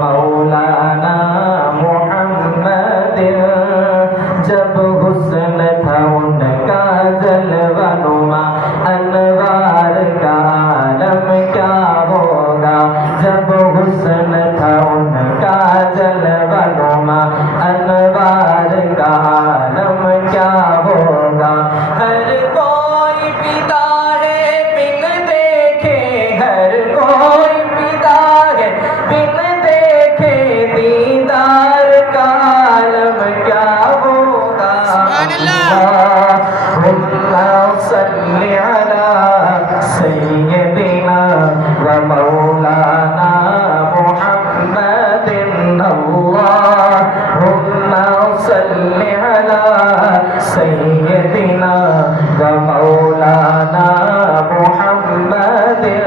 मौलाना मुहम्मद। जब हुस्न था उनका जलवानुमा, अनवार का आलम क्या होगा। जब हुस्न था उनका जलवानुमा, अनवार का आलम क्या होगा। हर कोई पिता है बिन देखे, हर कोई पिता है बिन देखे, दीदार का आलम क्या होगा। अल्लाहुम्मा सल्ली अला सय्यदिना व मौलाना मुहम्मदिन। अल्लाहुम्मा सल्ली अला सय्यदिना व मौलाना मुहम्मदिन।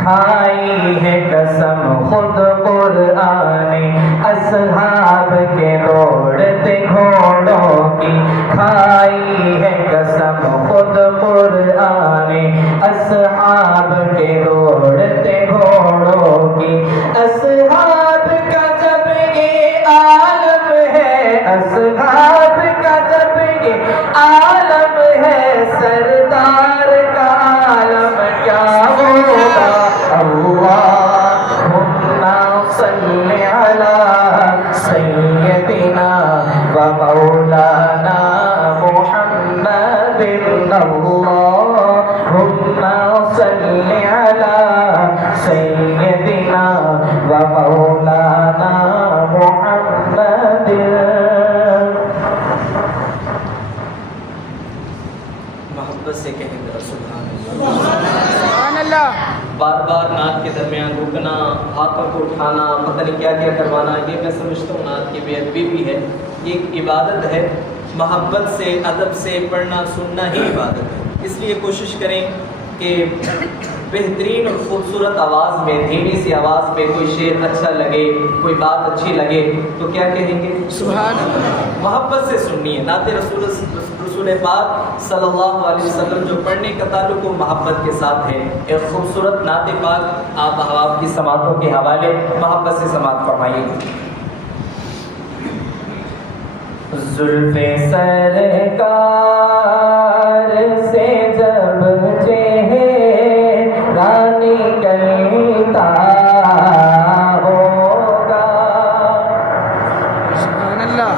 खाई है कसम खुद कुराने असहाब के दौड़ते घोड़ों की। खाई है कसम खुद कुराने असहाब के दौड़ते घोड़ों की। असहाब का जब ये आलम है, असहाब का जब ये आलम है, सरदार का आलम क्या होगा। अल्लाहुम्मा सल्ली अला सय्यदिना व मौलाना मुहम्मदिन। अल्लाहुम्मा सल्ली अला सय्यदिना व मौलाना मुहम्मदिन। मोहब्बत से कहेंगे सुभान अल्लाह। बार बार नात के दरमियान रुकना, हाथों को उठाना, पता नहीं क्या क्या करवाना, ये मैं समझता हूँ नात की बेअदबी भी है। ये एक इबादत है, मोहब्बत से अदब से पढ़ना सुनना ही इबादत है। इसलिए कोशिश करें कि बेहतरीन और ख़ूबसूरत आवाज़ में, धीमी सी आवाज़ में कोई शेर अच्छा लगे, कोई बात अच्छी लगे तो क्या कहेंगे सुभान अल्लाह। मोहब्बत से सुननी है नाते रसूल पाक सल्लल्लाहु अलैहि वसल्लम। जो पढ़ने का ताल्लुक वो मोहब्बत के साथ है। एक खूबसूरत नाते पाक आप अहबाब की समातों के हवाले मोहब्बत से समात फरमाइए। जुल्फ़े सरकार से जब चेहरानी कलता होगा। सुभान अल्लाह।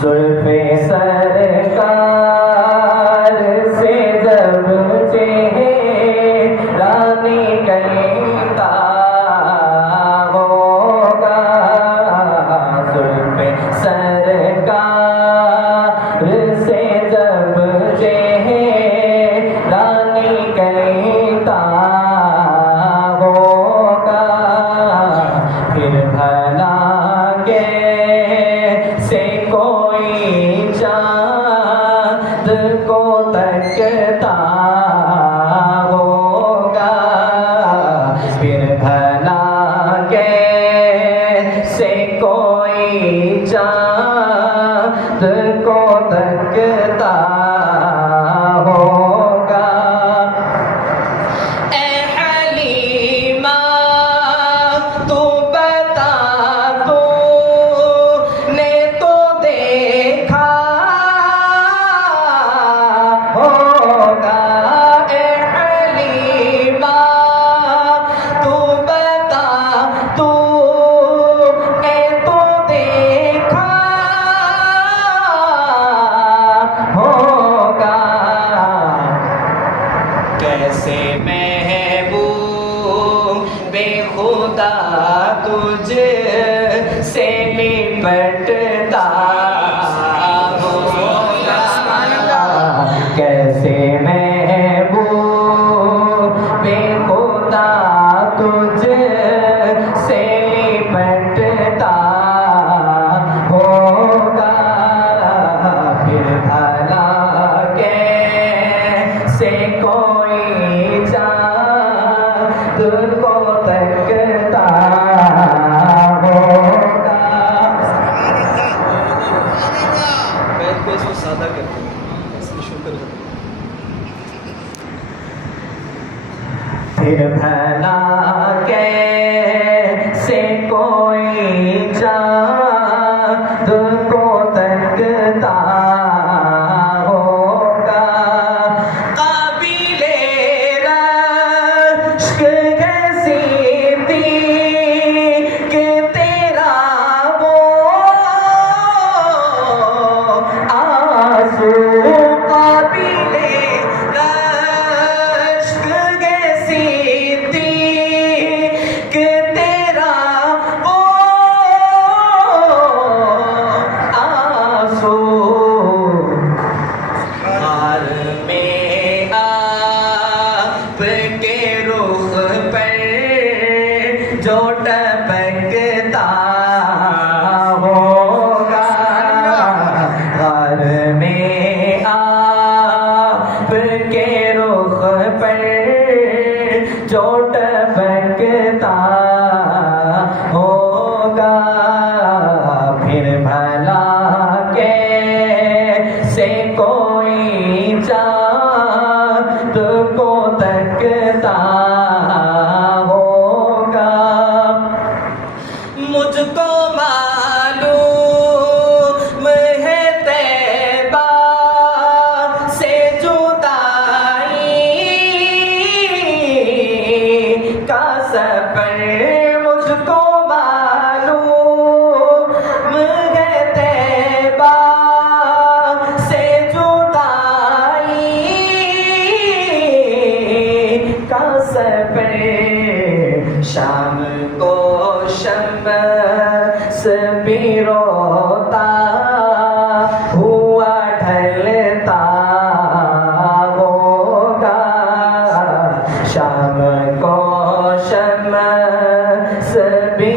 जुल्फ़े सरकार से जब चेहरानी कलता होगा। जुल्फ़े सरकार से जब चेहरानी कलता होगा। फिर भला कैसे कोई चाँद को तकता होगा। फिर भला कैसे कोई चाँद को तकता होगा। ए हलीमा तू बता, तूने तो देखा होगा। ए हलीमा तू बता, तूने तो देखा होगा। कैसे महबूब बेखुदा तुझे से लिपटता होगा। कैसे महबूब बेखुदा तुझे से लिपटता होगा। फिर भला कैसे कोई चाँद को तकता होगा। जो टपकता होगा घर में आपके रुख पर जो टपकता होगा फिर भला कैसे कोई चाँद को तकता होगा। मुझको मालूम है तैबा से जुदाई का सफर, मुझको मालूम है तैबा से जुदाई का सफर। शाम को शम्स भी रोता हुआ ढलता होगा। शाम को शम्स भी